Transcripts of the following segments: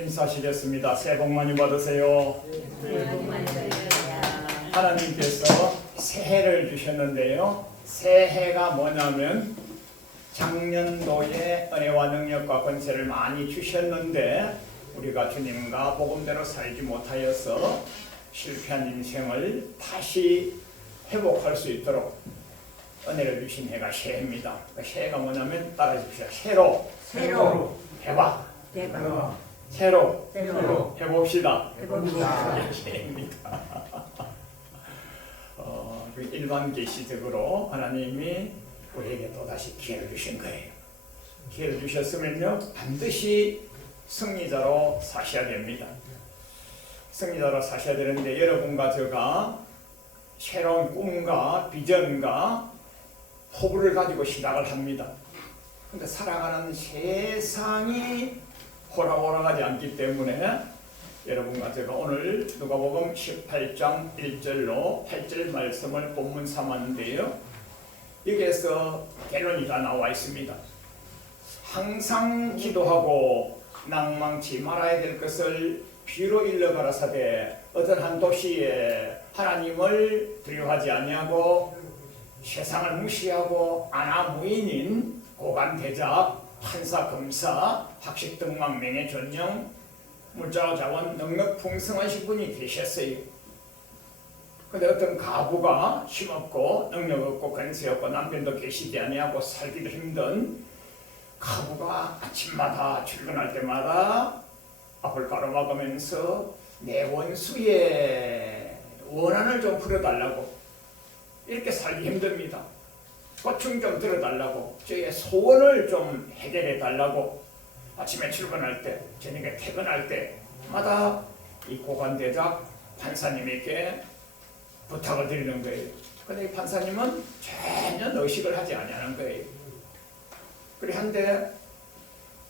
인사드렸습니다. 새해 복 많이 받으세요. 새해 복 많이 받으세요. 하나님께서 새해를 주셨는데요. 새해가 뭐냐면 작년도에 은혜와 능력과 권세를 많이 주셨는데 우리가 주님과 복음대로 살지 못하여서 실패한 인생을 다시 회복할 수 있도록 은혜를 주신 해가 새해입니다. 그 새해가 뭐냐면 따라주십시오. 새로 해봐. 대박. 새로 새로 해봅시다. 해봅시다. 이게 새해입니다. 그 일반 계시적으로 하나님이 우리에게 또다시 기회를 주신 거예요. 기회를 주셨으면요 반드시 승리자로 사셔야 됩니다. 승리자로 사셔야 되는데 여러분과 제가 새로운 꿈과 비전과 포부를 가지고 시작을 합니다. 근데 살아가는 세상이 호락호락하지 않기 때문에 여러분과 제가 오늘 누가복음 18장 1절로 8절 말씀을 본문 삼았는데요. 여기에서 결론이 다 나와 있습니다. 항상 기도하고 낭망치 말아야 될 것을 비로 일러 가라사대 어떤 한 도시에 하나님을 두려워하지 아니하고 세상을 무시하고 아나무인인 고관대작 판사 검사 학식 등망 명예전령 물자와 자원 능력 풍성하신 분이 계셨어요. 근데 어떤 가부가 힘없고 능력 없고 권세 없고 남편도 계시지 아니하고 살기도 힘든 가부가 아침마다 출근할 때마다 앞을 가로막으면서 내 원수의 원한을 좀 풀어달라고, 이렇게 살기 힘듭니다. 고충 좀 들어달라고, 저의 소원을 좀 해결해 달라고 아침에 출근할 때 저녁에 퇴근할 때마다 이 고관대작 판사님에게 부탁을 드리는 거예요. 근데 이 판사님은 전혀 의식을 하지 아니하는 거예요. 그래 한데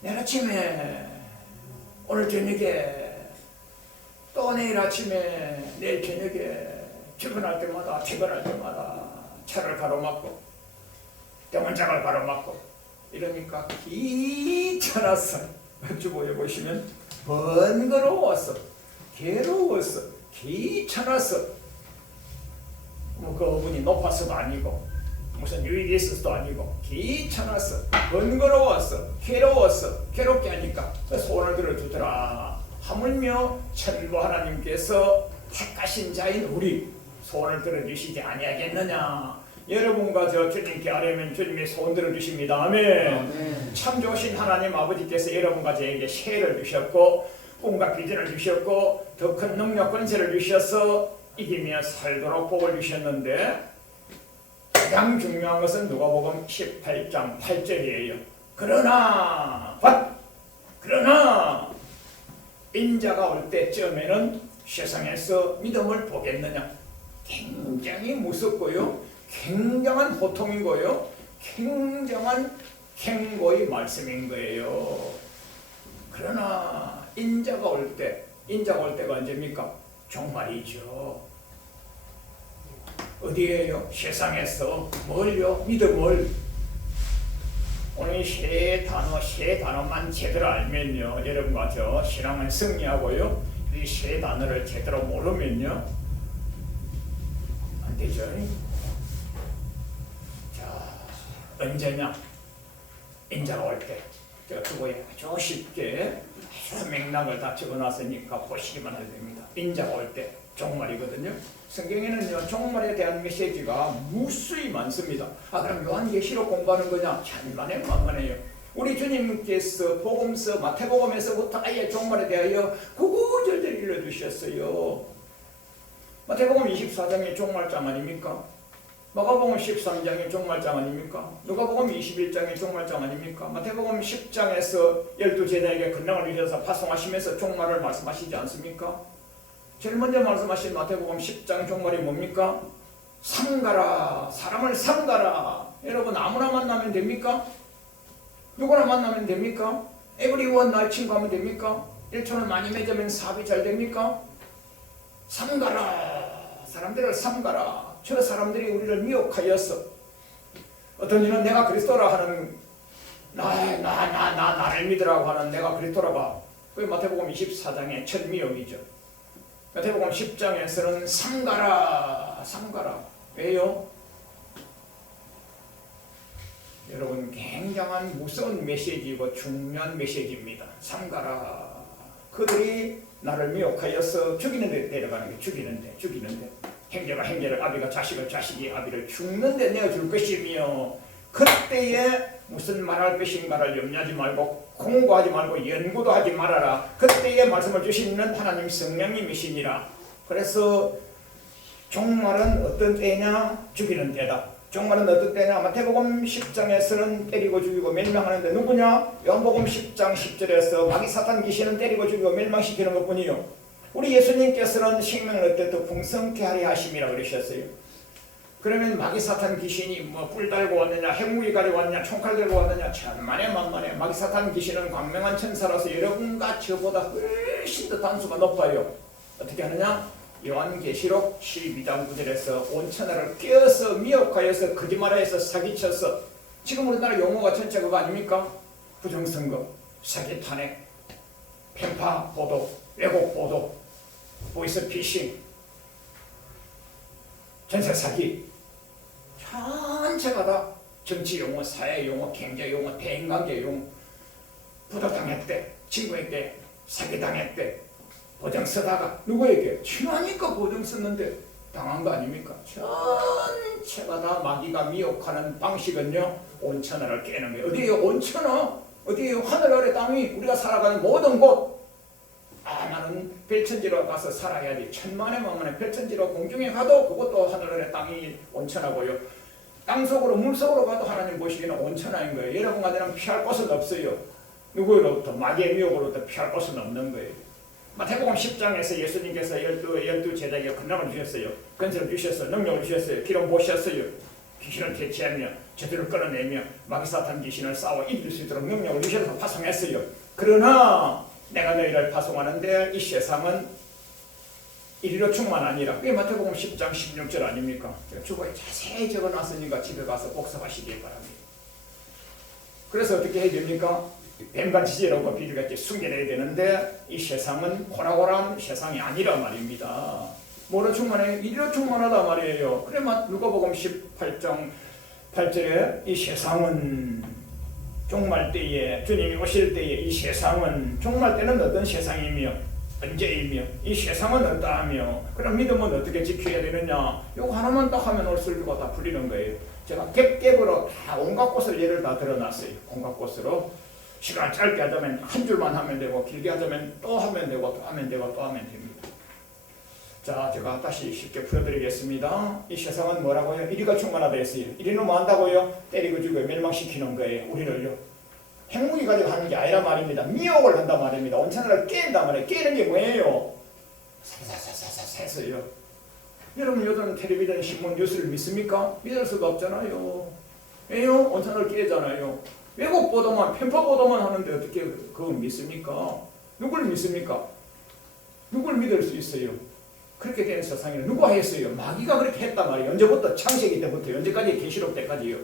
내일 아침에 오늘 저녁에 또 내일 아침에 내일 저녁에 출근할 때마다 퇴근할 때마다 차를 가로막고 대문짝을 가로막고 이러니까 귀찮았어. 주보에 보시면 번거로웠어, 괴로웠어, 귀찮았어. 뭐 그 어분이 높아서도 아니고 무슨 유익이 있어서도 아니고 귀찮았어, 번거로웠어, 괴로웠어. 괴롭게 하니까 소원을 들어주더라. 하물며 천부 하나님께서 택하신 자인 우리 소원을 들어주시지 아니하겠느냐. 여러분과 저 주님께 아뢰면 주님이 소원 들어주십니다. 아멘. 참 좋으신 하나님 아버지께서 여러분과 저에게 새해를 주셨고 꿈과 비전을 주셨고 더 큰 능력 권세를 주셔서 이기며 살도록 복을 주셨는데 가장 중요한 것은 누가복음 18장 8절이에요. 그러나 인자가 올 때쯤에는 세상에서 믿음을 보겠느냐. 굉장히 무섭고요, 굉장한 호통이고요, 굉장한 경고의 말씀인 거예요. 그러나 인자가 올 때가 언제입니까? 종말이죠. 어디에요? 세상에서. 뭘요? 믿음을. 오늘 세 단어만 제대로 알면요, 여러분과 저 신앙은 승리하고요, 이 세 단어를 제대로 모르면요 안 되죠. 언제냐? 인자가 올 때. 제가 그거에 아주 쉽게 아주 맥락을 다 적어놨으니까 보시기만 해도 됩니다. 인자가 올 때, 종말이거든요. 성경에는요 종말에 대한 메시지가 무수히 많습니다. 그럼 요한계시록 공부하는 거냐? 천만에만만해요. 우리 주님께서 복음서 마태복음에서부터 아예 종말에 대하여 구구절절 일러주셨어요. 마태복음 24장이 종말장 아닙니까? 마가복음 13장이 종말장 아닙니까? 누가복음 21장이 종말장 아닙니까? 마태복음 10장에서 12제자에게 권능을 주셔서 파송하시면서 종말을 말씀하시지 않습니까? 제일 먼저 말씀하신 마태복음 10장 종말이 뭡니까? 삼가라, 사람을 삼가라. 여러분 아무나 만나면 됩니까? 누구나 만나면 됩니까? 에브리원 나의 친구 하면 됩니까? 1천원 많이 맺으면 사업이 잘 됩니까? 삼가라, 사람들을 삼가라. 저 사람들이 우리를 미혹하였어. 어떤 이는 내가 그리스도라 하는 나를 믿으라고 하는 내가 그리스도라고 그 마태복음 24장의 첫 미역이죠. 마태복음 10장에서는 삼가라 삼가라. 왜요? 여러분 굉장한 무서운 메시지이고 중요한 메시지입니다. 삼가라. 그들이 나를 미혹하여서 죽이는 데 데려가는 게 죽이는데 형제가 형제를 아비가 자식을 자식이 아비를 죽는 데 내어줄 것이며 그때에 무슨 말할 것인가를 염려하지 말고 공부하지 말고 연구도 하지 말아라. 그때에 말씀을 주시는 하나님 성령님이시니라. 그래서 종말은 어떤 때냐? 죽이는 때다. 종말은 어떤 때냐? 마태복음 10장에서는 때리고 죽이고 멸망하는데 누구냐? 요한복음 10장 10절에서 마귀 사탄 귀신은 때리고 죽이고 멸망시키는 것뿐이요. 우리 예수님께서는 생명을 얻되 더 풍성케 하려 하심이라 그러셨어요. 그러면 마귀 사탄 귀신이 뭐 뿔 달고 왔느냐, 핵무기 가지고 왔느냐, 총칼 들고 왔느냐, 천만에 만만해. 마귀 사탄 귀신은 광명한 천사라서 여러분과 저보다 훨씬 더 단수가 높아요. 어떻게 하느냐? 요한계시록 12장 9절에서 온 천하를 깨어서 미혹하여서 거짓말하여서 사기쳐서 지금 우리나라 용어가 전체 그거 아닙니까? 부정선거, 사기 탄핵, 편파 보도, 왜곡 보도, 보이스피싱, 전세 사기 전체가 다 정치 용어, 사회 용어, 경제 용어, 대인관계 용어. 부도당했대, 친구에게 사기당했대, 보증 쓰다가 누구에게? 친하니까 보증 썼는데 당한 거 아닙니까? 전체가 다 마귀가 미혹하는 방식은요, 온천하를 깨는 거예요. 어디에요? 온천하? 어디에요? 하늘 아래 땅이 우리가 살아가는 모든 곳. 나는 별천지로 가서 살아야지. 천만에 만만에 별천지로 공중에 가도 그것도 하늘 아래 땅이 온천하고요. 땅속으로 물속으로 가도 하나님 보시기에는 온천하인 거예요. 여러분한테는 피할 곳은 없어요. 누구로부터? 마귀의 미혹으로부터 피할 곳은 없는 거예요. 마태복음 10장에서 예수님께서 열두 제자에게 권능을 주셨어요. 권세를 주셨어요. 능력을 주셨어요. 기름 부으셨어요. 귀신을 퇴치하며 저들을 끌어내며 마귀 사탄 귀신을 싸워 이길 수 있도록 능력을 주셔서 파송했어요. 그러나 내가 너희를 파송하는데 이 세상은 이리로 충만 아니라. 그게 마태복음 10장 16절 아닙니까? 주보에 자세히 적어놨으니까 집에 가서 복습하시기 바랍니다. 그래서 어떻게 해야 됩니까? 뱀같이라고 비교했지 숨겨내야 되는데 이 세상은 호락호락한 세상이 아니라 말입니다. 뭐로 충만해? 이리로 충만하다 말이에요. 그래 누가복음 18장 8절에 이 세상은 종말 때에 주님이 오실 때에 이 세상은 종말 때는 어떤 세상이며 언제이며 이 세상은 어떠하며 그럼 믿음은 어떻게 지켜야 되느냐? 이거 하나만 딱 하면 올술주가 다 풀리는 거예요. 제가 겹겹으로 다 온갖 곳을 예를 다 들어놨어요. 온갖 곳으로 시간 짧게 하자면 한 줄만 하면 되고 길게 하자면 또 하면 되고 또 하면 되고 또 하면 됩니다. 자, 제가 다시 쉽게 풀어드리겠습니다. 이 세상은 뭐라고요? 이리가 충만하다 했어요. 이리는 뭐 한다고요? 때리고 죽여 멸망시키는 거예요. 우리를요. 핵무기 가지고 하는 게 아니라 말입니다. 미혹을 한단 말입니다. 온천을 깬단 말이에요. 깨는 게 뭐예요? 사사사사사사서요. 여러분 요즘 텔레비전 신문 뉴스를 믿습니까? 믿을 수가 없잖아요. 왜요? 온천을 깨잖아요. 외국 보도만 편파 보도만 하는데 어떻게 그걸 믿습니까? 누굴 믿습니까? 누굴 믿을 수 있어요? 그렇게 된 세상에는 누가 했어요? 마귀가 그렇게 했단 말이에요. 언제부터? 창세기 때부터 언제까지? 계시록 때까지요.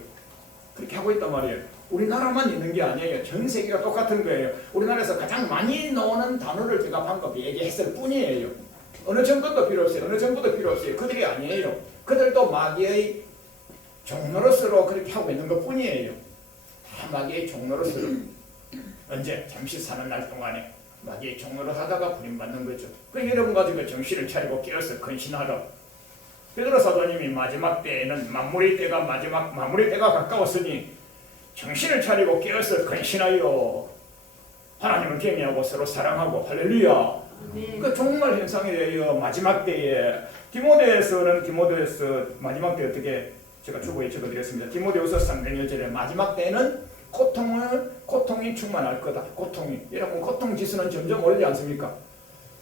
그렇게 하고 있단 말이에요. 우리나라만 있는 게 아니에요. 전 세계가 똑같은 거예요. 우리나라에서 가장 많이 나오는 단어를 제가 방금 얘기했을 뿐이에요. 어느 정부도 필요 없어요. 어느 정부도 필요 없어요. 그들이 아니에요. 그들도 마귀의 종로로서로 그렇게 하고 있는 것 뿐이에요. 다 마귀의 종로로서 언제? 잠시 사는 날 동안에 마귀의 종로로 하다가 부림받는 거죠. 그 여러분 가지고 정신을 차리고 깨어서 근신하라. 베드로 사도님이 마지막 때에는 마무리 때가 가까웠으니 정신을 차리고 깨어서 근신하여 하나님을 경외하고 서로 사랑하고 할렐루야. 그 종말 현상이에요. 마지막 때에 디모데에서 마지막 때 어떻게 제가 주보에 적어드렸습니다. 디모데후서 3장 1절에 마지막 때에는 고통이 충만할 거다. 고통이. 여러분 고통 지수는 점점 오르지 않습니까?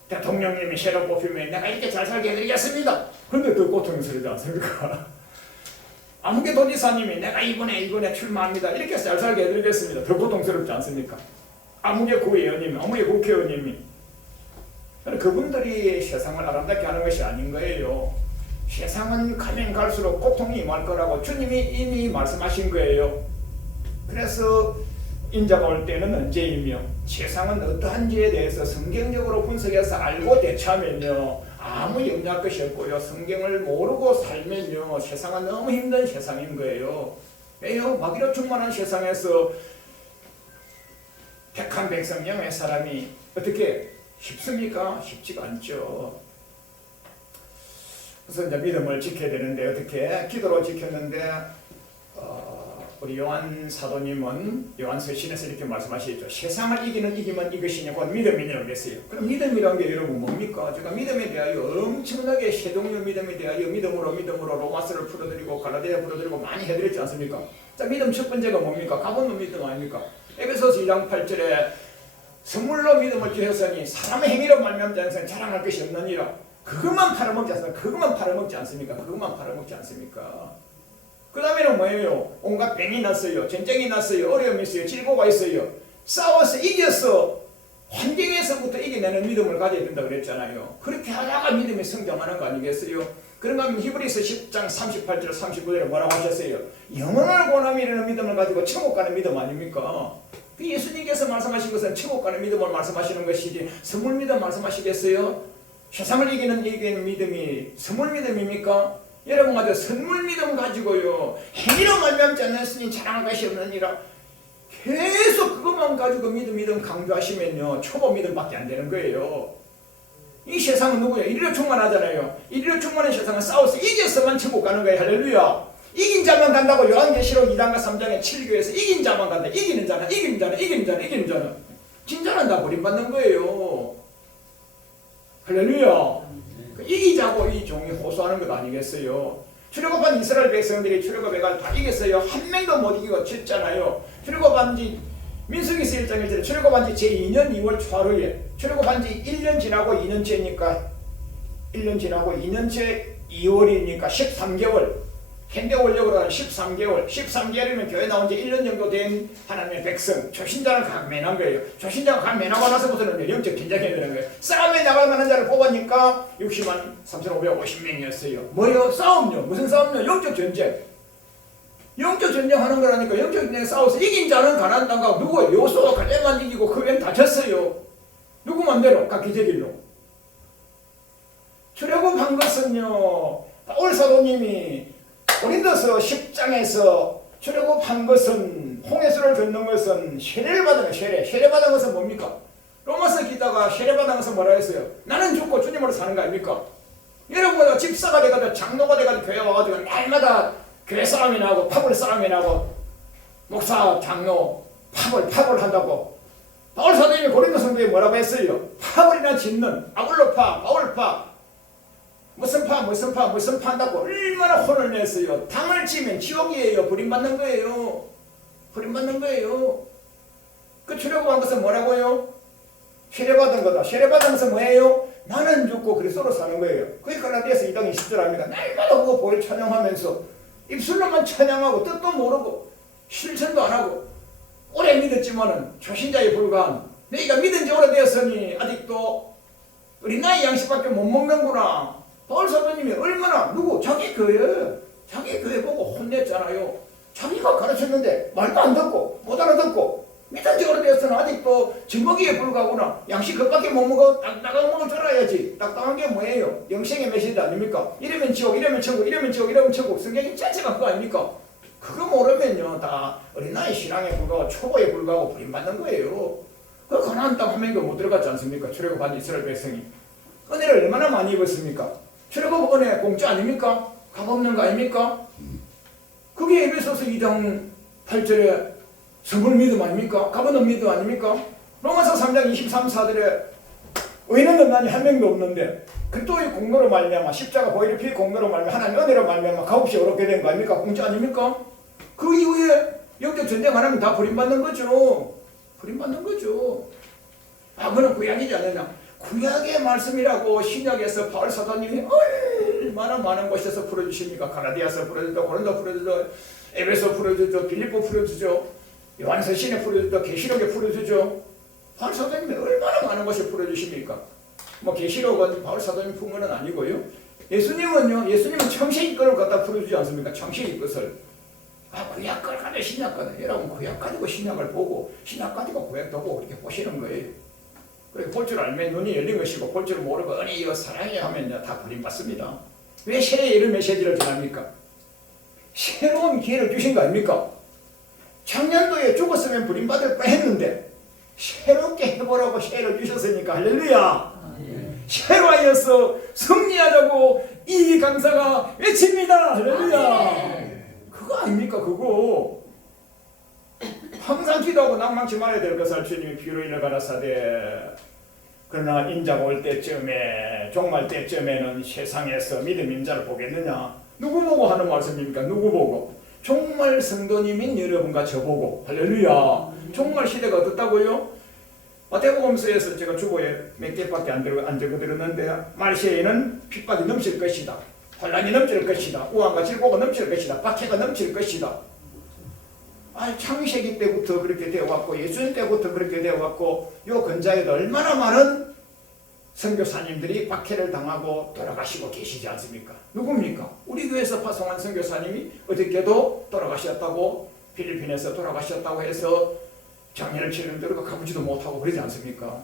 대통령님이 새로 뽑히면 내가 이렇게 잘 살게 해드리겠습니다. 그런데 더 고통스럽지 않습니까? 아무개도지사님이 내가 이번에 출마합니다. 이렇게 잘 살게 해드리겠습니다. 더 고통스럽지 않습니까? 아무개 구의원님이, 아무개 국회의원님이. 그분들이 세상을 아름답게 하는 것이 아닌 거예요. 세상은 가면 갈수록 고통이 임할 거라고 주님이 이미 말씀하신 거예요. 그래서 인자가 올 때는 언제이며 세상은 어떠한지에 대해서 성경적으로 분석해서 알고 대처하면요 아무 염려할 것이 없고요. 성경을 모르고 살면요 세상은 너무 힘든 세상인 거예요. 왜요? 마귀로 충만한 세상에서 택한 백성 영의 사람이 어떻게 쉽습니까? 쉽지가 않죠. 그래서 이제 믿음을 지켜야 되는데 어떻게 기도로 지켰는데 우리 요한 사도님은 요한서 신에서 이렇게 말씀하시죠. 세상을 이기면 이것이냐 곧 믿음이라고 그랬어요. 그럼 믿음이란 게 여러분 뭡니까? 제가 믿음에 대하여 엄청나게 세동의 믿음에 대하여 믿음으로 로마서를 풀어드리고 갈라디아 풀어드리고 많이 해드렸지 않습니까? 자, 믿음 첫 번째가 뭡니까? 가본의 믿음 아닙니까? 에베소서 2장 8절에 선물로 믿음을 주셨으니 사람의 행위로 말미암지 않으면 자랑할 것이 없느니라. 그것만 팔아먹지 않습니까? 그것만 팔아먹지 않습니까? 그 다음에는 뭐예요? 온갖 병이 났어요. 전쟁이 났어요. 어려움이 있어요. 질고가 있어요. 싸워서 이겨서 환경에서부터 이겨내는 믿음을 가져야 된다 그랬잖아요. 그렇게 하다가 믿음이 성장하는 거 아니겠어요? 그런가 하면 히브리서 10장 38절 39절에 뭐라고 하셨어요? 영원을 권하며 이르는 믿음을 가지고 천국 가는 믿음 아닙니까? 예수님께서 말씀하신 것은 천국 가는 믿음을 말씀하시는 것이지 선물 믿음 말씀하시겠어요? 세상을 이기는 믿음이 선물 믿음입니까? 여러분 가지고 선물 믿음 가지고요 행위로 말미암지 않았으니 자랑할 것이 없느니라. 계속 그것만 가지고 믿음 강조하시면요 초보 믿음밖에 안 되는 거예요. 이 세상은 누구예요? 이리로 충만하잖아요. 이리로 충만한 세상은 싸워서 이겨서만 천국 가는 거예요. 할렐루야. 이긴 자만 간다고 요한계시록 2장과 3장의 7교에서 이긴 자만 간다. 이기는 자는 진짜는 다 버림받는 거예요. 할렐루야. 이기자고 이 종이 호소하는 것 아니겠어요? 출애굽한 이스라엘 백성들이 출애굽해가 다 이겼어요. 한 명도 못 이기고 졌잖아요. 출애굽한 지 민수기서 1장 1절에 출애굽한 지 제2년 2월 초하루에 출애굽한 지 1년 지나고 2년째니까 2월이니까 13개월 현대 원력으로 한 13개월이면 교회 나온 지 1년 정도 된 하나님의 백성 초신자는 강맨한 거예요. 초신자가 강맨하고 나서부터는 영적 긴장이 되는 거예요. 싸움에 나갈 만한 자를 뽑아니까 60만 3,550명이었어요. 뭐요? 싸움요. 무슨 싸움요? 영적 전쟁 하는 거라니까. 영적 전쟁 싸워서 이긴 자는 가나안 땅 가고 누구예요? 여호수아가 갈렙만 이기고 그 외엔 다 졌어요. 누구 맘대로? 각 기적일로. 출애굽한 것은요 바울 사도님이 고린도서 10장에서 출애굽한 것은 홍해수를 걷는 것은 세례를 받은 세례 받은 것은 뭡니까? 로마서 기자가 세례 받은 것은 뭐라 했어요? 나는 죽고 주님으로 사는 거 아닙니까? 여러분보다 집사가 돼가지고 장로가 돼가지고 교회 와가지고 날마다 교회 싸움이 나고 파벌 싸움이 나고 목사 장로 파벌 한다고 바울 사도님이 고린도 성도에 뭐라고 했어요? 파벌이나 짓는 아볼로파 바울파 무슨 파 한다고 얼마나 혼을 냈어요. 당을 치면 지옥이에요. 버림받는 거예요. 그 출애굽한 것은 뭐라고요? 세례받은 거다. 세례받은 것은 뭐예요? 나는 죽고 그리스도로 사는 거예요. 그게 갈라디아서 2장 20절 아닙니까? 날마다 그거 보혈 찬양하면서 입술로만 찬양하고 뜻도 모르고 실천도 안 하고 오래 믿었지만은 초신자에 불과한 너희가 믿은 지 오래되었으니 아직도 우리 나이 양식밖에 못 먹는구나. 바울 사도님이 얼마나 자기 교회 보고 혼냈잖아요. 자기가 가르쳤는데 말도 안 듣고 못 알아듣고 믿은 지 오래되었으니 아직도 젖먹이에 불과하구나. 양식 그밖에 못 먹어. 딱딱한 먹을 줄 알아야지. 딱딱한 게 뭐예요? 영생의 메시지 아닙니까? 이러면 지옥, 이러면 천국, 이러면 천국. 성경이 자체가 그거 아닙니까? 그거 모르면요 다 어린아이 신앙에 불과하고 초보에 불과하고 버림받는 거예요. 그 가나안 땅 한 명도 못 들어갔지 않습니까? 출애굽한 이스라엘 백성이 은혜를 얼마나 많이 입었습니까? 출애굽 은혜 공짜 아닙니까? 값없는 거 아닙니까? 그게 에베소서 2장 8절에 선물 믿음 아닙니까? 값없는 믿음 아닙니까? 로마서 3장 23, 4절에 의인은 없나니 한 명도 없는데 그리스도의 공로로 말미암아 십자가 보혈의 피 공로로 말미암아 하나님 은혜로 말미암아 값없이 얻게 된 거 아닙니까? 공짜 아닙니까? 그 이후에 영적 전쟁 안 하면 다 버림받는 거죠. 그건 구약이지 않느냐? 구약의 말씀이라고 신약에서 바울 사도님이 얼마나 많은 곳에서 풀어주십니까? 갈라디아서 풀어주죠, 고린도 풀어주죠, 에베소 풀어주죠, 빌립보 풀어주죠, 요한서 신에 풀어주죠, 계시록에 풀어주죠. 바울 사도님이 얼마나 많은 곳에 풀어주십니까? 계시록은 바울 사도님 푼 건 아니고요. 예수님은 청시의 것을 갖다 풀어주지 않습니까? 청시의 것을. 구약 걸 가지고 신약 거든. 여러분 구약 가지고 신약을 보고 신약 가지고 구약도 보고 그렇게 보시는 거예요. 그리고 볼 줄 알면 눈이 열린 것이고 볼 줄 모르고 은혜여 사랑해 하면 다 버림받습니다. 왜 새해 이런 메시지를 전합니까? 새로운 기회를 주신 거 아닙니까? 작년도에 죽었으면 버림받을 뻔했는데 새롭게 해보라고 새해를 주셨으니까 할렐루야. 새로 하여서 승리하자고 이 강사가 외칩니다. 할렐루야. 그거 아닙니까 그거. 항상 기도하고 낭망치 말아야 될 것을 주님이 비로 인해 가라사대 그러나 인자가 올 때쯤에 종말 때쯤에는 세상에서 믿음 인자를 보겠느냐. 누구 보고 하는 말씀입니까? 누구 보고? 종말 성도님인 여러분과 저보고. 할렐루야. 종말 시대가 어떻다고요? 마태복음서에서 제가 주보에 몇 개밖에 안 적어드렸는데 말세에는 핍박이 넘칠 것이다. 혼란이 넘칠 것이다. 우환과 질고가 넘칠 것이다. 박해가 넘칠 것이다. 창세기 때부터 그렇게 되어왔고 예수님 때부터 그렇게 되어왔고 요 근자에도 얼마나 많은 선교사님들이 박해를 당하고 돌아가시고 계시지 않습니까? 누굽니까? 우리 교회에서 파송한 선교사님이 어저께도 돌아가셨다고 필리핀에서 돌아가셨다고 해서 장례를 치르는 데로 가보지도 못하고 그러지 않습니까?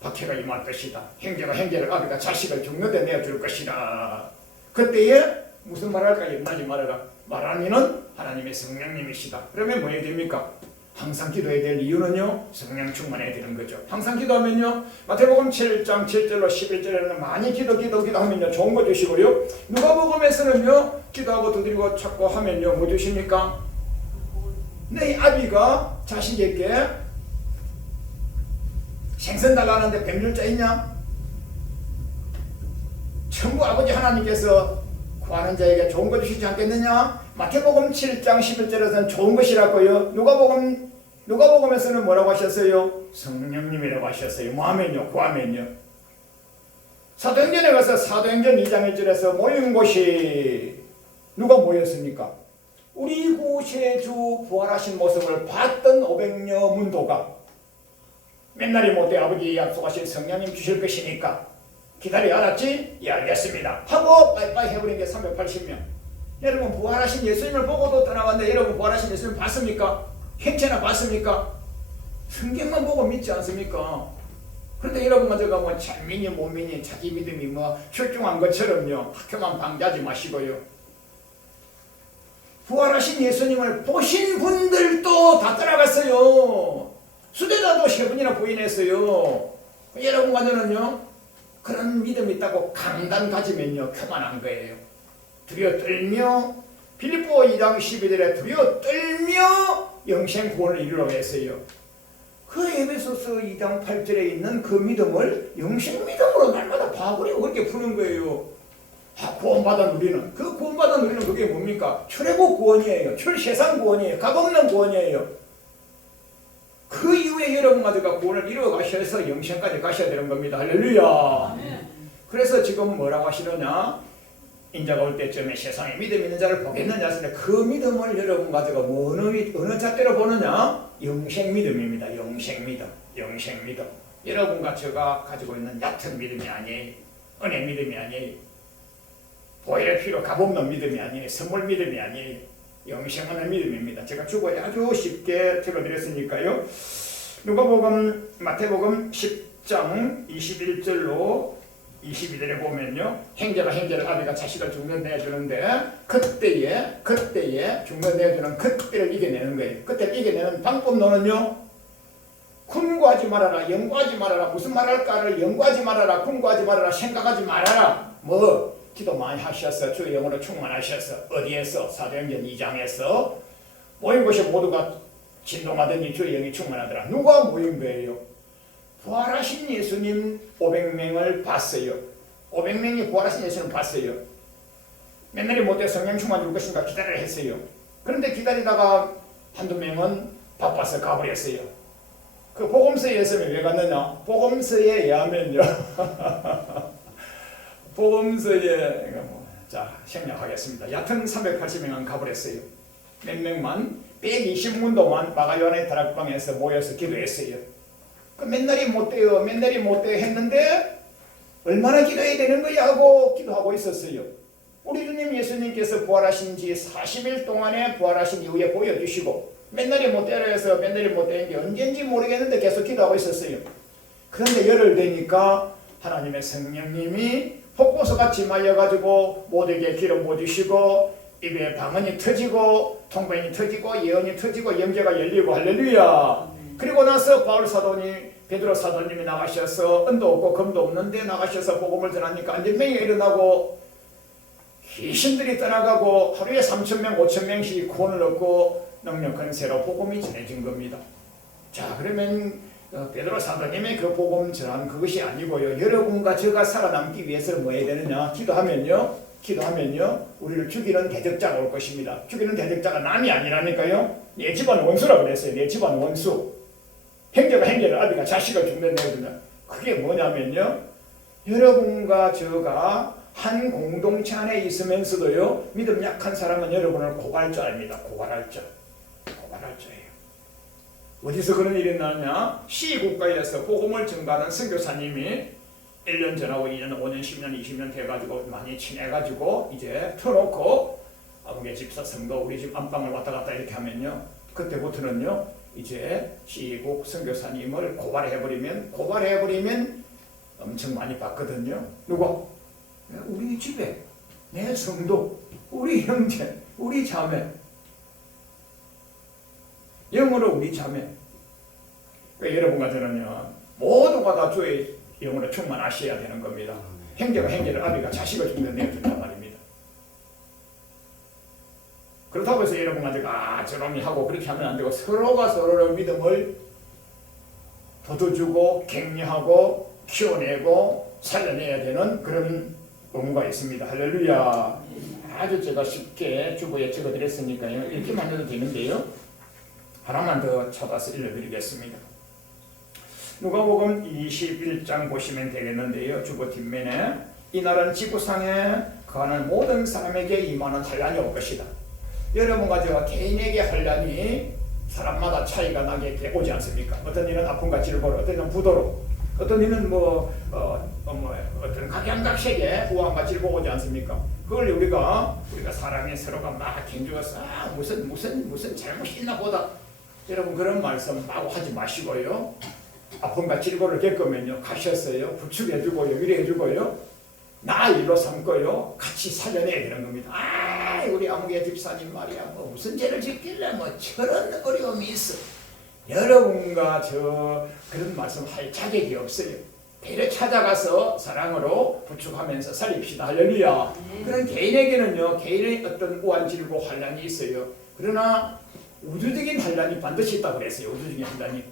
박해가 임할 것이다. 형제가 형제를 아비가 자식을 죽는데 내어줄 것이다. 그때에 무슨 말할까? 염나지 말아라. 말하면은 하나님의 성령님이시다. 그러면 뭐 해야 됩니까? 항상 기도해야 될 이유는요. 성령 충만해야 되는 거죠. 항상 기도하면요. 마태복음 7장 7절로 11절에는 많이 기도하면요. 좋은 거 주시고요. 누가복음에서는요. 기도하고 두드리고 찾고 하면요. 뭐 주십니까? 내 아비가 자식에게 생선 달라는데 백률자 있냐? 천부 아버지 하나님께서 구하는 자에게 좋은 거 주시지 않겠느냐? 마태복음 7장 11절에서는 좋은 것이라고요. 누가복음에서는 뭐라고 하셨어요? 성령님이라고 하셨어요. 뭐 하면요? 구하면요. 사도행전에 가서 사도행전 2장 1절에서 모인 곳이 누가 모였습니까? 우리 구세주 부활하신 모습을 봤던 500여 문도가 맨날이 못해 아버지 약속하신 성령님 주실 것이니까 기다려. 알았지? 예, 알겠습니다 하고 빠이빠이 해버린 게 380명. 여러분 부활하신 예수님을 보고도 떠나갔는데 여러분 부활하신 예수님 봤습니까? 행체나 봤습니까? 성경만 보고 믿지 않습니까? 그런데 여러분만 제가 뭐 잘 믿니 못 믿니 자기 믿음이 뭐 출중한 것처럼요 학교만 방지하지 마시고요. 부활하신 예수님을 보신 분들도 다 따라갔어요. 수대자도 3분이나 부인했어요. 여러분과 저는요 그런 믿음이 있다고 강단 가지면요 교만한 거예요. 두려워 떨며 빌립보 2장 12절에 두려워 떨며 영생 구원을 이루려고 했어요. 그 에베소서 2장 8절에 있는 그 믿음을 영생 믿음으로 날마다 봐버리고 그렇게 푸는 거예요. 구원받은 우리는 그 구원받은 우리는 그게 뭡니까? 출애굽 구원이에요. 출세상 구원이에요. 값없는 구원이에요. 그 이후에 여러분과 제가 구원을 이루어 가셔서 영생까지 가셔야 되는 겁니다. 할렐루야. 그래서 지금 뭐라고 하시느냐? 인자가 올 때쯤에 세상에 믿음 있는 자를 보겠느냐 하시는데 그 믿음을 여러분과 제가 어느 잣대로 보느냐? 영생 믿음입니다. 영생 믿음. 영생 믿음. 여러분과 제가 가지고 있는 얕은 믿음이 아니에요. 은혜 믿음이 아니에요. 보혈의 피로 값없는 믿음이 아니에요. 선물 믿음이 아니에요. 영생하는 믿음입니다. 제가 주보에 아주 쉽게 적어드렸으니까요. 마태복음 10장 21절로 22절에 보면요. 형제가 형제를 아비가 자식을 죽는 내주는데 그때에 죽는 내주는 그때를 이겨내는 거예요. 그때를 이겨내는 방법론은요. 군구하지 말아라. 연구하지 말아라. 무슨 말할까를 연구하지 말아라. 군구하지 말아라. 생각하지 말아라. 뭐 기도 많이 하셨어. 주의 영으로 충만하셨어. 어디에서? 사도행전 2장에서 모인 곳이 모두가 진동하더니 주의 영이 충만하더라. 누가 모인 거예요? 부활하신 예수님 500명을 봤어요. 500명이 부활하신 예수님을 봤어요. 맨날이 못해 성령 충만 줄 것인가 기다리라 했어요. 그런데 기다리다가 한두 명은 바빠서 가버렸어요. 그 복음서에 의하면 왜 갔느냐? 복음서에 의하면요. 복음서에 자 생략하겠습니다. 얕은 380명은 가버렸어요. 몇 명만 120문도만 마가요한의 다락방에서 모여서 기도했어요. 그 맨날이 못돼요. 맨날이 못돼 했는데 얼마나 기도해야 되는 거야 하고 기도하고 있었어요. 우리 주님 예수님께서 부활하신 지 40일 동안에 부활하신 이후에 보여주시고 맨날이 못 때려서 맨날이 못 되는 게 언젠지 모르겠는데 계속 기도하고 있었어요. 그런데 열흘 되니까 하나님의 성령님이 폭포수같이 말려가지고 모두에게 기름 부어주시고 입에 방언이 터지고 통변이 터지고 예언이 터지고 영계가 열리고 할렐루야. 그리고 나서 바울 사도니 베드로 사도님이 나가셔서 은도 없고 금도 없는데 나가셔서 복음을 전하니까 안전명이 일어나고 귀신들이 떠나가고 하루에 3,000명 5,000명씩 구원을 얻고 능력한 새로 복음이 전해진 겁니다. 자, 그러면 베드로 사도님의 그 복음 전한 그것이 아니고요. 여러분과 제가 살아남기 위해서 뭐 해야 되느냐? 기도하면요 우리를 죽이는 대적자가 올 것입니다. 죽이는 대적자가 남이 아니라니까요. 내 집안 원수라고 그랬어요. 내 집안 원수. 형제가 형제를, 아비가 자식을 죽는 내거든요. 그게 뭐냐면요, 여러분과 제가 한 공동체 안에 있으면서도요 믿음 약한 사람은 여러분을 고발자입니다. 고발할자예요. 어디서 그런 일이 나냐? 시국가에서 복음을 전가하는 선교사님이 1년 전하고 2년, 5년, 10년, 20년 돼가지고 많이 친해가지고 이제 터놓고 아버지 집사 성도 우리 집 안방을 왔다 갔다 이렇게 하면요, 그때부터는요 이제 시국 선교사님을 고발해버리면 엄청 많이 받거든요. 누가? 우리 집에 내 성도, 우리 형제, 우리 자매, 영으로 우리 자매. 여러분과 저는요 모두가 다 주의 영으로 충만하셔야 되는 겁니다. 형제가 형제를, 아비가 자식을 죽는 내준단 말입니다. 그렇다고 해서 여러분과 제가 저놈이 하고 그렇게 하면 안 되고 서로가 서로의 믿음을 돋워주고 격려하고 키워내고 살려내야 되는 그런 의무가 있습니다. 할렐루야. 아주 제가 쉽게 주보에 적어드렸으니까요. 이렇게만 해도 되는데요. 하나만 더 찾아서 읽어드리겠습니다. 누가복음 21장 보시면 되겠는데요. 주보 뒷면에 이날은 지구상에 거하는 모든 사람에게 임하는 환난이 올 것이다. 여러분과 제가 개인에게 환난이 사람마다 차이가 나게 오지 않습니까? 어떤 이는 아픔과 질고로, 어떤 이는 부도로, 어떤 이는 어떤 각양각색의 우환과 질고 오지 않습니까? 그걸 우리가 사람이 서로가 막 견주어서 무슨 잘못이 있나 보다. 여러분 그런 말씀 마구 하지 마시고요. 아픔과 질고를 겪으면요 가셨어요. 부축해주고요, 위로해주고요, 나 일로 삼고요, 같이 살려내야 되는 겁니다. 우리 아무개 집사님 말이야, 무슨 죄를 짓길래 저런 어려움이 있어. 여러분과 저 그런 말씀 할 자격이 없어요. 배려 찾아가서 사랑으로 부축하면서 살립시다. 할렐루야. 그런 개인에게는요 개인의 어떤 우환질고 환난이 있어요. 그러나 우주적인 환난이 반드시 있다고 그랬어요. 우주적인 환난이.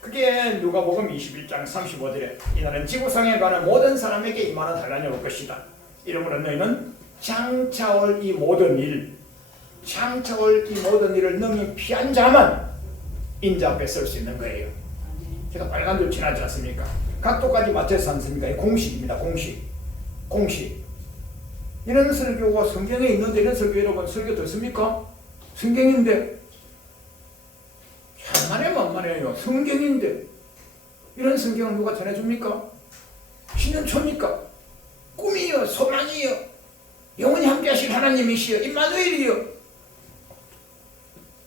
그게 누가복음 21장 35절에 이날은 지구상에 가는 모든 사람에게 임하는 환난이 올 것이다. 이러므로 너희는 장차올 이 모든 일을 능히 피한 자만 인자 앞에 설 수 있는 거예요. 제가 빨간 줄 지나지 않습니까? 각도까지 맞춰서 않습니까? 공식입니다. 공식. 이런 설교가 성경에 있는데 이런 설교 여러분 설교 듣습니까? 성경인데 만만해요. 성경인데 이런 성경을 누가 전해줍니까? 신년초입니까? 꿈이요, 소망이요, 영원히 함께하실 하나님이시여, 임마누엘이요.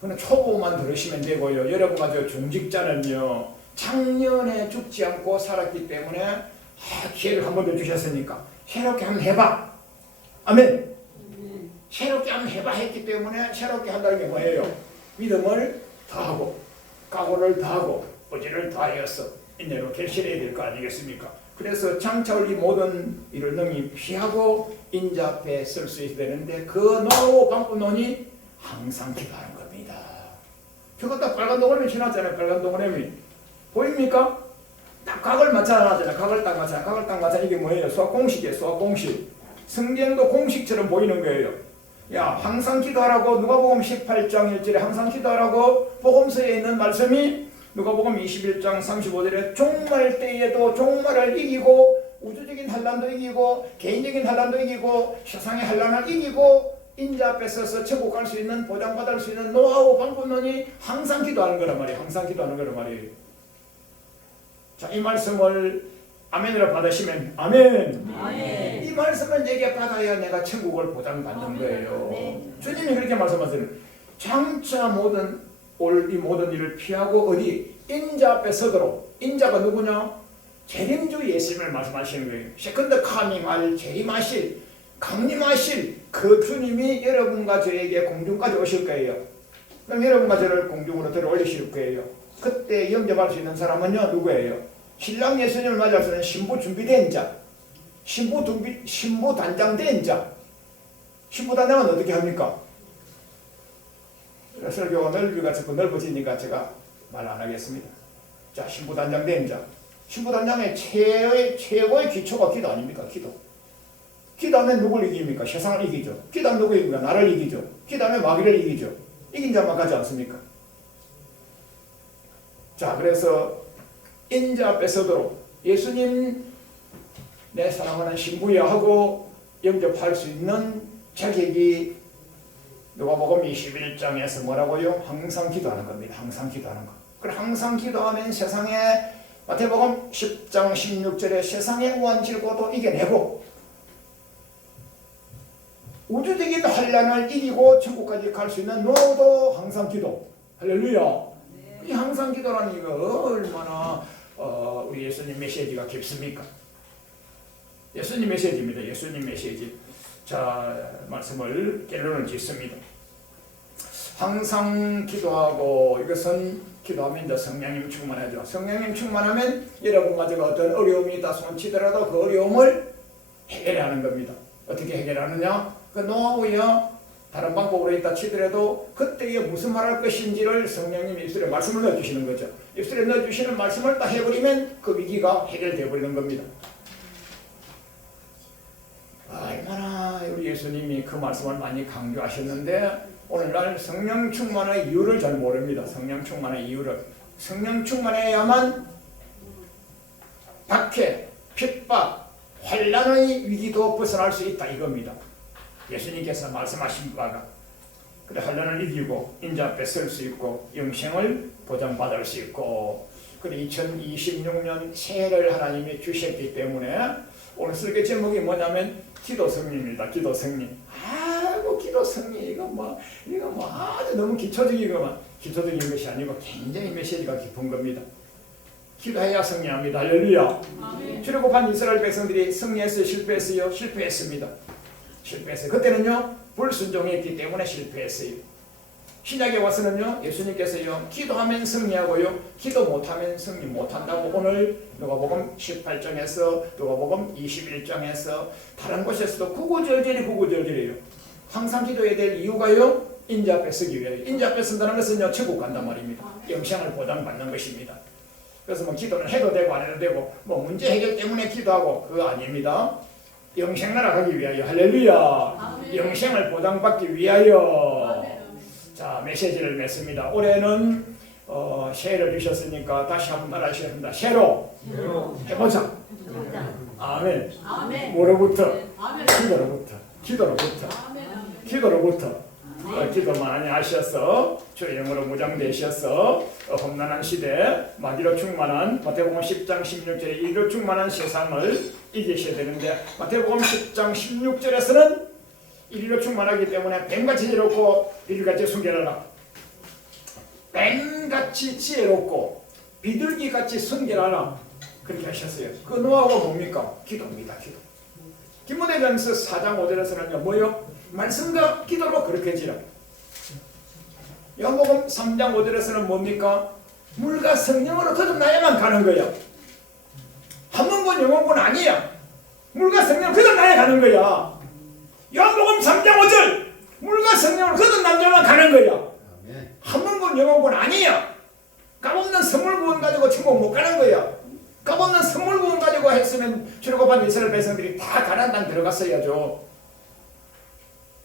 그냥 초보만 들으시면 되고요. 여러분과 저 중직자는요 작년에 죽지 않고 살았기 때문에 기회를 한 번 더 주셨으니까 새롭게 한번 해봐. 아멘. 새롭게 한번 해봐 했기 때문에 새롭게 한다는 게 뭐예요? 믿음을 다하고 각오를 다하고 의지를 다하여서 인내로 결실해야 될 거 아니겠습니까? 그래서 장차올 이 모든 일을 능히 피하고 인자 앞에 설 수 있어야 되는데 그 노하고 방법론이 항상 기도하는 겁니다. 저거 딱 빨간 동그라미 지났잖아요. 빨간 동그라미 보입니까? 딱 각을 맞춰놨잖아요. 각을 딱 맞춰. 이게 뭐예요? 수학공식이에요. 수학공식. 성경도 공식처럼 보이는 거예요. 야, 항상 기도하라고 누가복음 18장 1절에 항상 기도하라고 복음서에 있는 말씀이 누가복음 21장 35절에 종말 때에도 종말을 이기고 우주적인 환난도 이기고 개인적인 환난도 이기고 세상의 환난을 이기고 인자 앞에 서서 천국 갈 수 있는 보장받을 수 있는 노하우 방법론이 항상 기도하는 거란 말이에요. 항상 기도하는 거란 말이에요. 자, 이 말씀을 아멘으로 받으시면 아멘. 이 말씀을 내게 받아야 내가 천국을 보장받는 거예요. 주님이 그렇게 말씀하세요. 장차 이 모든 일을 피하고 어디 인자 앞에 서도록. 인자가 누구냐? 재림주 예수님을 말씀하시는 거예요. 세컨드 카밍할 재림하실 강림하실 그 주님이 여러분과 저에게 공중까지 오실 거예요. 그럼 여러분과 저를 공중으로 들어 올리실 거예요. 그때 영접할 수 있는 사람은요 누구예요? 신랑 예수님을 맞이할 수 있는 신부 준비된 자, 신부 단장된 자. 신부 단장은 어떻게 합니까? 설교가 넓이가 자꾸 넓어지니까 제가 말 안 하겠습니다. 자, 신부 단장된 자. 신부 단장의 최고의 기초가 기도 아닙니까? 기도하면 누굴 이깁니까? 세상을 이기죠. 기도하면 누구 이깁니까? 나를 이기죠. 기도하면 마귀를 이기죠. 이긴 자만 가지 않습니까? 자, 그래서 인자 앞에 서도록 예수님 내 사랑하는 신부야 하고 영접할 수 있는 자격이 누가복음 21장에서 뭐라고요? 항상 기도하는 겁니다. 항상 기도하는 거. 그럼 항상 기도하면 세상에 마태복음 10장 16절에 세상의 원질고도 이겨내고 우주적인 환란을 이기고 천국까지 갈 수 있는 너도 항상 기도. 할렐루야. 이 항상 기도라는 이거 얼마나 우리 예수님 메시지가 깊습니까? 예수님 메시지입니다. 예수님 메시지. 자, 말씀을 결론을 짓습니다. 항상 기도하고 이것은 기도하면 이제 성령님 충만하죠. 성령님 충만하면 여러분과 제가 어떤 어려움이 있다 손치더라도 그 어려움을 해결하는 겁니다. 어떻게 해결하느냐? 그 노하우야 다른 방법으로 있다 치더라도 그때에 무슨 말할 것인지를 성령님이 입술에 말씀을 넣어주시는 거죠. 입술에 넣어주시는 말씀을 딱 해버리면 그 위기가 해결되어 버리는 겁니다. 얼마나 우리 예수님이 그 말씀을 많이 강조하셨는데 오늘날 성령 충만의 이유를 잘 모릅니다. 성령 충만의 이유를. 성령 충만해야만 박해, 핍박, 환란의 위기도 벗어날 수 있다 이겁니다. 예수님께서 말씀하신 바가. 그래 환란을 이기고 인자 앞에 설 수 있고 영생을 보장받을 수 있고 그래 2026년 새해를 하나님이 주셨기 때문에 오늘 설교 제목이 뭐냐면 기도 승리입니다. 기도 승리. 아이고 기도 승리 이거 뭐 아주 너무 기초적인 것이 아니고 굉장히 메시지가 깊은 겁니다. 기도해야 승리합니다. 할렐루야. 출애굽한 이스라엘 백성들이 승리했어요? 실패했어요? 실패했습니다. 실패했어요. 그때는요 불순종했기 때문에 실패했어요. 신약에 와서는요 예수님께서요 기도하면 승리하고요 기도 못하면 승리 못한다고 오늘 누가복음 18장에서 누가복음 21장에서 다른 곳에서도 구구절절이에요. 항상 기도해야 될 이유가요 인자 앞에 서기 위하여. 인자 앞에 선다는 것은요 천국 간단 말입니다. 영생을 보장받는 것입니다. 그래서 뭐 기도는 해도 되고 안 해도 되고 뭐 문제 해결 때문에 기도하고 그거 아닙니다. 영생 나라가기 위하여. 할렐루야. 영생을 보장받기 위하여. 자, 메시지를 맺습니다. 올해는 새해를 주셨으니까 다시 한번 말하시겠습니다. 새로 해보자. 아멘. 뭐로부터? 기도로부터. 기도 많이 하셔서 주의 영으로 무장되셔서 험난한 시대 마귀로 충만한 마태복음 10장 16절에 이로 충만한 세상을 이기셔야 되는데 마태복음 10장 16절에서는 이리로 충만하기 때문에 뱀같이 지혜롭고 비둘기같이 순결하라. 뱀같이 지혜롭고 비둘기같이 순결하라. 그렇게 하셨어요. 그 노하우가 뭡니까? 기도입니다. 기도. 디모데전서 4장 5절에서는요 뭐요? 말씀과 기도로 그렇게 지라. 요한복음 3장 5절에서는 뭡니까? 물과 성령으로 거듭나야만 가는 거야. 한 번본 영혼본 아니야. 물과 성령으로 거듭나야 가는 거야. 요한복음 3장 5절 물과 성령으로 거듭난 자만 가는 거야. 한 번본 영혼본 아니야. 값없는 선물 구원 가지고 천국 못 가는 거야. 값없는 선물 구원 가지고 했으면 출애굽한 이스라엘 백성들이 다 가나안 땅 들어갔어야죠.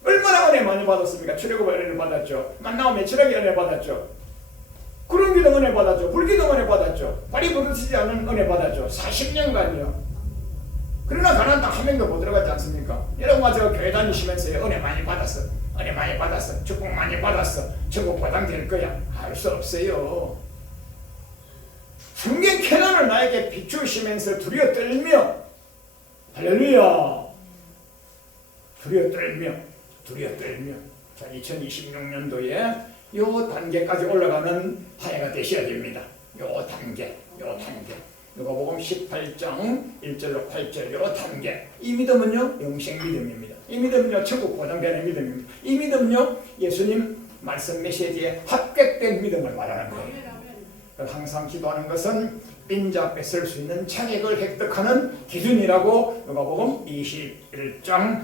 얼마나 은혜 많이 받았습니까? 출애굽 은혜를 받았죠. 만나고 매출하게 은혜 받았죠. 구름기도 은혜 받았죠. 불기도 은혜 받았죠. 발이 부르치지 않는 은혜 받았죠. 40년간이요. 그러나 가나안 땅 한 명도 못 들어가지 않습니까? 여러분과 제가 교회 다니시면서 은혜 많이 받았어. 은혜 많이 받았어. 축복 많이 받았어. 천국 보장될 거야. 할 수 없어요. 성경 캐논을 나에게 비추시면서 두려워 떨며 할렐루야. 두려워 떨며 자 2026년도에 요 단계까지 올라가는 한 해가 되셔야 됩니다. 요 단계 누가복음 18장 1절로 8절 요 단계 이 믿음은요 영생 믿음입니다. 이 믿음은요 천국 보장되는 믿음입니다. 이 믿음은요 예수님 말씀 메시지에 합격된 믿음을 말하는 거예요. 항상 기도하는 것은 인자 앞에 설 수 있는 자격을 획득하는 기준이라고 누가복음 21장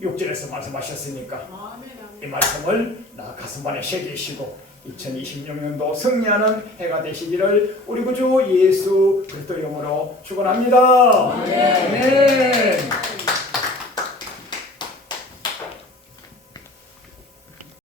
36절에서 말씀하셨으니까 이 말씀을 나 가슴안에 새기시고 2026년도 승리하는 해가 되시기를 우리 구주 예수 그리스도 이름으로 축원합니다. 아멘.